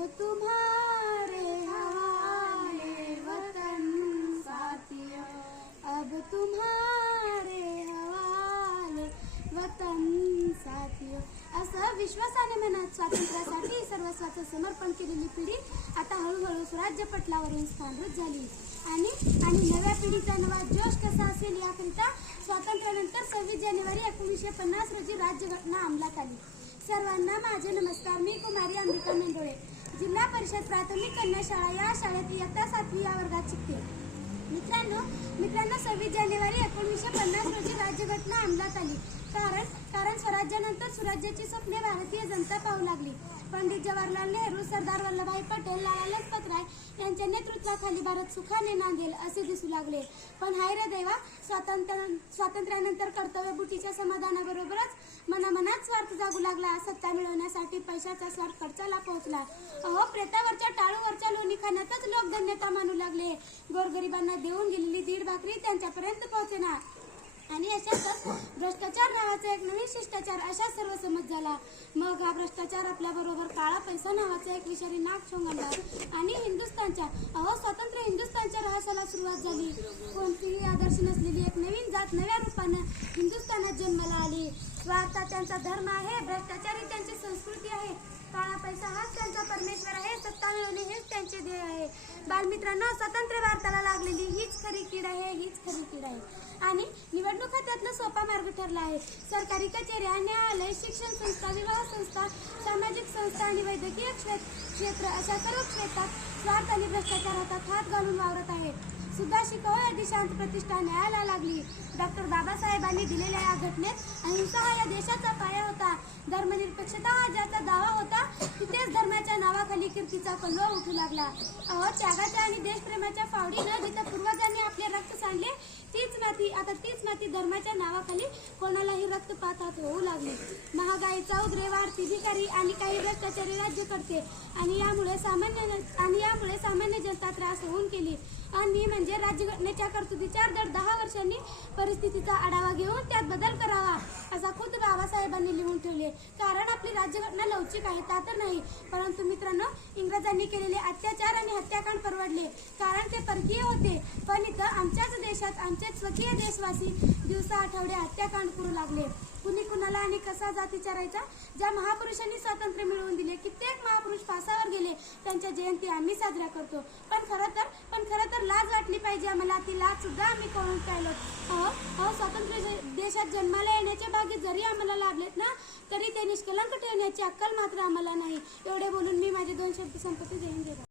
अब तुम्हारे हवाले वतन साथियों, अब तुम्हारे हवाले वतन साथियों. असं विश्वासाने म्हणत स्वातंत्र्यासाठी सर्वस्वाचं समर्पण केलेली पिढी आता हळूहळू स्वराज्य पटलावरून स्थानरूप झाली. आणि नव्या पिढीचा नवा जोश कसा असेल याकरिता स्वातंत्र्यानंतर 26 जानेवारी 1950 रोजी राज्यघटना अंमलात आली. सर्वांना माझे नमस्कार. मी कुमारी अंबिका मेंढोळे, जिल्हा परिषद प्राथमिक कन्या शाळा या शाळेत इयत्ता 7वी या वर्गात शिकते. मित्रांनो 26 जानेवारी 1950 रोजी राज्यघटना अंमलात आली. कारण स्वराज्यानंतर सुराज्याची स्वप्ने भारतीय जनता पाहू लागली. पंडित जवाहरलाल नेहरू, सरदार वल्लभभाई पटेल, लाला लजपत राय यांच्या नेतृत्वाखाली भारत सुखाने नांदेल असे दिसू लागले. पण हाय रे देवा, स्वातंत्र्यानंतर कर्तव्यबुटीच्या समाधानाबरोबरच मनामनात स्वार्थ जागू लागला. सत्ता मिळवण्यासाठी पैशाचा स्वार्थ खर्चाला पोहोचला. अहो, प्रेतावरच्या टाळूवरच्या लोणी खाण्यातच लोक धन्यता मानू लागले. गोरगरिबांना देऊन गेलेली 1.5 भाकरी त्यांच्यापर्यंत पोहोचेना. आणि अशातच भ्रष्टाचार नावाचा एक नवीन शिष्टाचार अशा सर्व समज झाला. मग हा भ्रष्टाचार आपल्याबरोबर काळा पैसा नावाचा एक विषारी नाग ठोंगला आणि स्वतंत्र हिंदुस्थानच्या रहासाला सुरुवात झाली. कोणतीही आदर्श नसलेली एक नवीन जात नव्या रूपानं हिंदुस्थानात जन्माला आली. स्वार्थ त्यांचा धर्म आहे, भ्रष्टाचारी त्यांची संस्कृती आहे, काळा पैसा हाच त्यांचा परमेश्वर आहे, सत्ता मिळवणे हेच त्यांचे ध्येय आहे. बालमित्रांनो, स्वतंत्र भारताला लागलेली हीच खरी कीड आहे. आणि निवडणूक हा त्यातला सोपा मार्ग ठरला आहे. सरकारी कचेऱ्या, न्यायालय, शिक्षण संस्था, विवाह संस्था, सामाजिक संस्था आणि वैद्यकीय क्षेत्र अशा सर्व क्षेत्रात स्वार्थ आणि भ्रष्टाचार हात घालून वावरत आहे. सुद्धा शिकाऊ या देशांत प्रतिष्ठा न्यायाला लागली. डॉक्टर बाबासाहेबांनी दिलेल्या या घटनेत अहिंसा हा या देशाचा पाया होता. धर्मनिरपेक्षता हा ज्याचा दावा होता, तिथेच धर्माच्या नावाखाली कीर्तीचा कल्लोळ उठू लागला. त्यागाच्या आणि देशप्रेमाच्या फावडीनं जिथं पूर्वजांनी आपले रक्त सांडले, तीच माती धर्माच्या नावाखाली कोणालाही रक्तपातात होऊ लागली. महागाईचा उद्रेक, वाढती भिकारी आणि काही भ्रष्टाचारी राज्य करते आणि यामुळे सामान्य जनता त्रास होऊन गेली. आणि म्हणजे राज्यघटनेच्या तरतुदीच्या दर 10 वर्षांनी परिस्थितीचा आढावा घेऊन त्यात बदल करावा असा खुद्द बाबासाहेबांनी लिहून ठेवले. कारण आपली राज्यघटना लवचिक आहे ता तर नाही, परंतु मित्रांनो, इंग्रजांनी केलेले अत्याचार आणि हत्याकांड परवडले, कारण ते परकीय होते. पण इथं आमच्याच देशात आमचे स्वकीय देशवासी दिवसा आठवडे हत्याकांड करू लागले. कुणी कुणाला आणि कसा जाती विचारायचा. ज्या महापुरुषांनी स्वातंत्र्य मिळवून दिले, कित्येक महापुरुष फासावर गेले, त्यांच्या जयंती आम्ही साजरा करतो. पण खरं तर लाज वाटली पाहिजे आम्हाला. ती लाज सुद्धा आम्ही कळून टाळलो. स्वातंत्र्य देशात जन्माला येण्याचे भाग्य जरी आम्हाला लाभलेत ना, तरी ते निष्कलंक ठेवण्याची अक्कल मात्र आम्हाला नाही. एवढे बोलून मी माझे 2 शब्द संपत्ती जय हिंद.